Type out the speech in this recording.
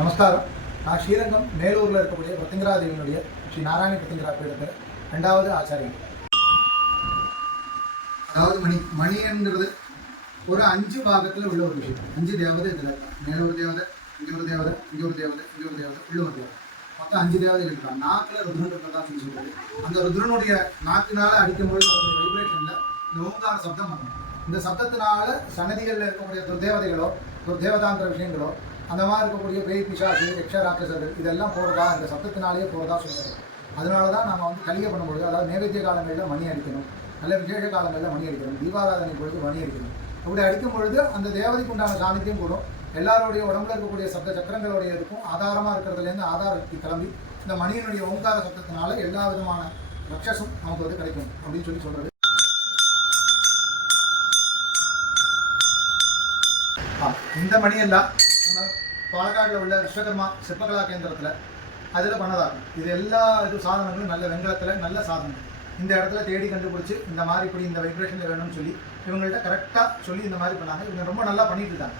நமஸ்காரம். நான் ஸ்ரீரங்கம் மேலூரில் இருக்கக்கூடிய பிரத்திங்கரா தேவியினுடைய ஸ்ரீ நாராயண பிரத்திங்கரா பீடத்தில் 2வது ஆச்சாரியன். அதாவது மணிங்கிறது ஒரு 5 பாகத்தில் உள்ள ஒரு விஷயம். 5 தேவதை இதில் இருக்கலாம். மேல ஒரு தேவதை, இங்கே ஒரு தேவதை, இங்கே ஒரு தேவதை, இங்கே ஒரு தேவதை, உள்ள ஒரு தேவதை, மொத்தம் 5 தேவதைகள் இருக்கலாம். நாக்கில் ருத்ரன் இருக்கிறதா சொல்லி சொல்றது. அந்த ருத்ரனுடைய நாக்கினால அடிக்கும்போது வைப்ரேஷனில் இந்த ஓங்கார சப்தம் வரும். இந்த சப்தத்தினால சன்னதிகளில் இருக்கக்கூடிய துர்தேவதைகளோ துர்தேவதாந்திர விஷயங்களோ அந்த மாதிரி இருக்கக்கூடிய பேய் பிசாசு யக்ஷராட்சசர்கள் இதெல்லாம் போகிறதா இந்த சப்தத்தினாலேயே போகிறதா சொல்கிறது. அதனால தான் நம்ம கலிகை பண்ணும்பொழுது, அதாவது நைவேத்திய காலங்களில் மணி அடிக்கணும், நல்ல விசேஷ காலங்களில் மணி அடிக்கணும், தீபாராதனை பொழுது மணி அடிக்கணும். அப்படி அடிக்கும் பொழுது அந்த தேவதைக்கு உண்டான சாநித்தியம் கூடும். எல்லாருடைய உடம்புல இருக்கக்கூடிய சப்த சக்கரங்களுடைய இருக்கும் ஆதாரமாக இருக்கிறதுலேருந்து ஆதாரத்தை கிளம்பி இந்த மணியினுடைய ஓங்கார சப்தத்தினால எல்லா விதமான ரக்ஷஸும் நமக்கு கிடைக்கும் அப்படின்னு சொல்கிறது. இந்த மணியெல்லாம் நம்ம பாலக்காட்டில் உள்ள விஸ்வகர்மா சிற்பகலா கேந்திரத்தில் அதில் பண்ணதாகும். இது எல்லா சாதனங்களும் நல்ல வெங்கலத்தில் நல்ல சாதனங்கள். இந்த இடத்துல தேடி கண்டுபிடிச்சி இந்த மாதிரி இப்படி இந்த வைப்ரேஷனில் வேணும்னு சொல்லி இவங்கள்ட்ட கரெக்டாக சொல்லி இந்த மாதிரி பண்ணாங்க. இவங்க ரொம்ப நல்லா பண்ணிட்டு இருக்காங்க.